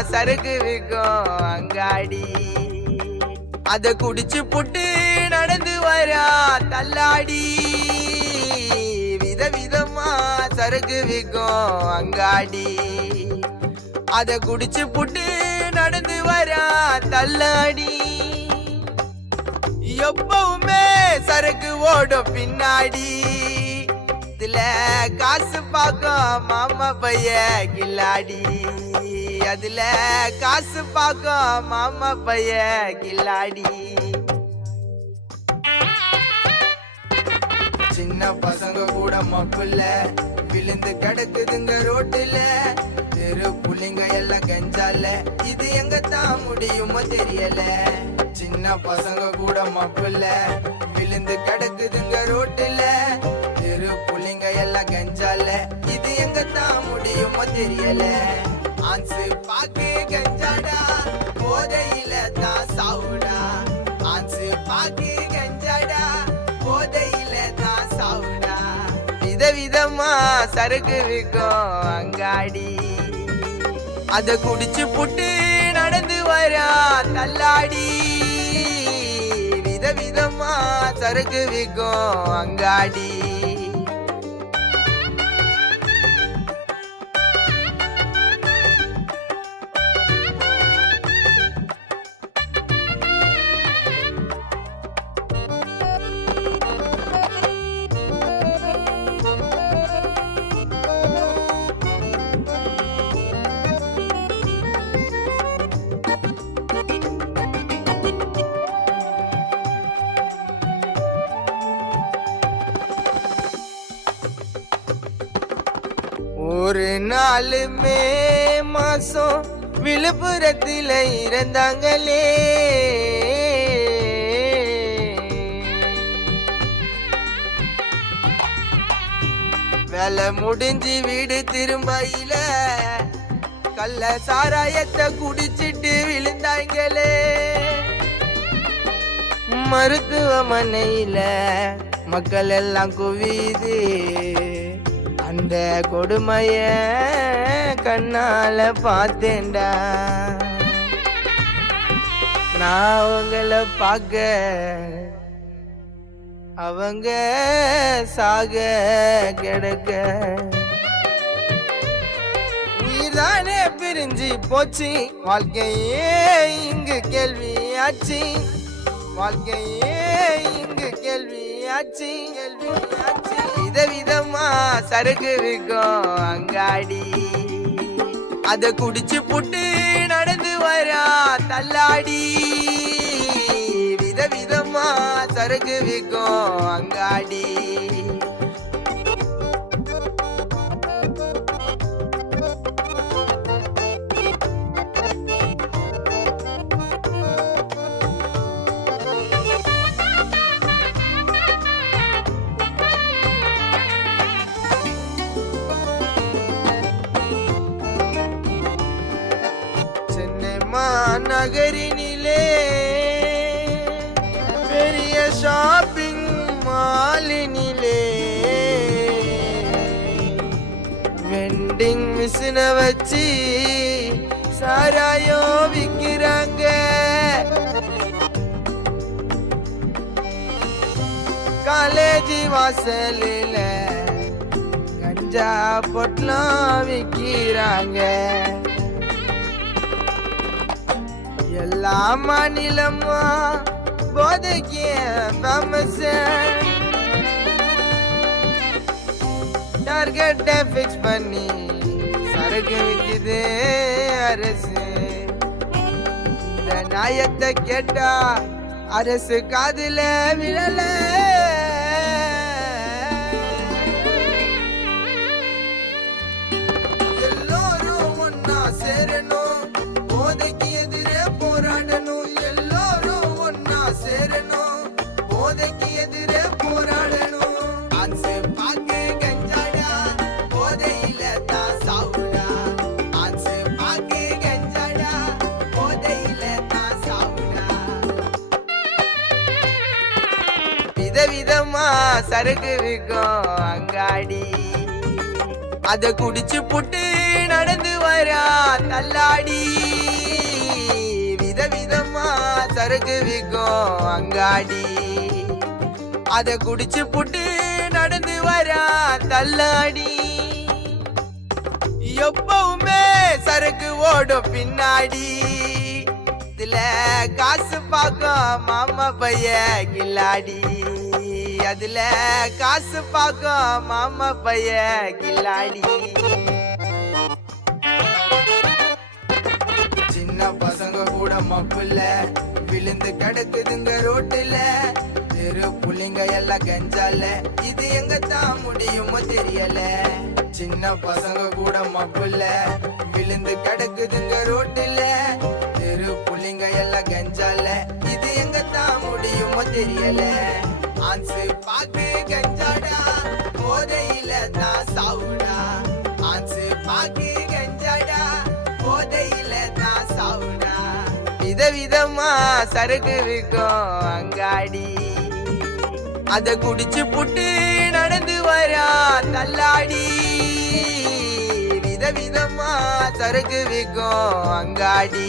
விதவிதமா சரக்கு விற்கும் அங்காடி. அத குடிச்சு புட்டு நடந்து வரா தள்ளாடி. விதவிதமா சரக்கு விற்கும் அங்காடி. அத குடிச்சு புட்டு நடந்து வரா தள்ளாடி. எப்பவுமே சரக்கு ஓடும் பின்னாடி. இதுல காசு பார்க்கும் மாமா பைய கில்லாடி. அதுல காசு பார்க்கும் மாமா பைய கில்லாடி. சின்ன பசங்க கூட மப்புல விழுந்து கிடக்குதுங்க ரோட்டுல. தெரு புள்ளிங்க எல்லாம் கெஞ்சால இது எங்க தான் முடியுமோ தெரியல. சின்ன பசங்க கூட மப்புல விழுந்து கிடக்குதுங்க ரோட்டுல. தெரு புள்ளிங்க எல்லாம் கெஞ்சால. இது எங்க தான் முடியுமோ தெரியல. ஆன்சு பாக்கு கஞ்சாடா. போதையில தான் சாவுடா. ஆன்சு பாக்கு கஞ்சாடா. போதையில தான் சாவுடா. விதவிதமா சரக்கு விற்கும் அங்காடி. அத குடிச்சு புட்டு நடந்து வரா தள்ளாடி. விதவிதமா சரக்கு விற்கும் அங்காடி. நாலு மே மாசம் விழுப்புரத்தில் இறந்தாங்களே. வேலை முடிஞ்சு வீடு திரும்பையில கள்ள சாராயத்தை குடிச்சிட்டு விழுந்தாங்களே. மருத்துவமனையில மக்கள் எல்லாம் குவியுது. அந்த கொடுமைய கண்ணால பார்த்தேன்டா. நான் அவங்கள பார்க்க அவங்க சாக கிடக்க. உயிர்தானே பிரிஞ்சு போச்சு. வாழ்க்கையே இங்கு கேள்வியாச்சு வாழ்க்கையே இங்கு கேள்வியாச்சு கேள்வியாச்சு விதவிதமா சரக்கு விற்கும் அங்காடி. அத குடிச்சு புட்டு நடந்து வரா தள்ளாடி. விதவிதமா சரக்கு விற்கும் அங்காடி. நகரினிலே பெரிய ஷாப்பிங் மாலினிலே வெண்டிங் மிஷினை வச்சு சாராயோ விற்கிறாங்க. காலேஜ் வாசலில் கஞ்சா பொட்லாம் விற்கிறாங்க. எல்லா மாநிலமா? போதைக்கு ஃபேமஸ் டார்கெட்டை ஃபிக்ஸ் பண்ணி சரக்கு விற்குது அரசு. இந்த நியாயத்தை கேட்டா அரசு காதுல விழல. சரக்கு விற்கும் அங்காடி. அத குடிச்சு புட்டு நடந்து வரா தள்ளாடி. விதவிதமா சரக்கு விற்கும் அங்காடி. அத குடிச்சு புட்டு நடந்து வரா தள்ளாடி. எப்பவுமே சரக்கு ஓடும் பின்னாடி. இதுல காசு பார்க்கும் மாமா பைய கில்லாடி. அதுல காசு பார்க்கும் மாமா பைய கில்லாடி. சின்ன பசங்க கூட மப்புல விழுந்து கிடக்குதுங்க ரோட்டுல. தெரு புள்ளிங்க எல்லாம் கெஞ்சால இது எங்க தான் முடியுமோ தெரியல. சின்ன பசங்க கூட மப்புல விழுந்து கிடக்குதுங்க ரோட்டுல. தெரு புள்ளிங்க எல்லாம் கெஞ்சால இது எங்க தான் முடியுமோ தெரியல. ஆன்சு பாக்கு கஞ்சாடா போதையில தான் சாவுடா ஆன்சு பாக்கு கஞ்சாடா போதையில தான் சாவுடா விதவிதமா சரக்கு விற்கும் அங்காடி அத குடிச்சு புட்டு நடந்து வரா தள்ளாடி விதவிதமா சரக்கு விற்கும் அங்காடி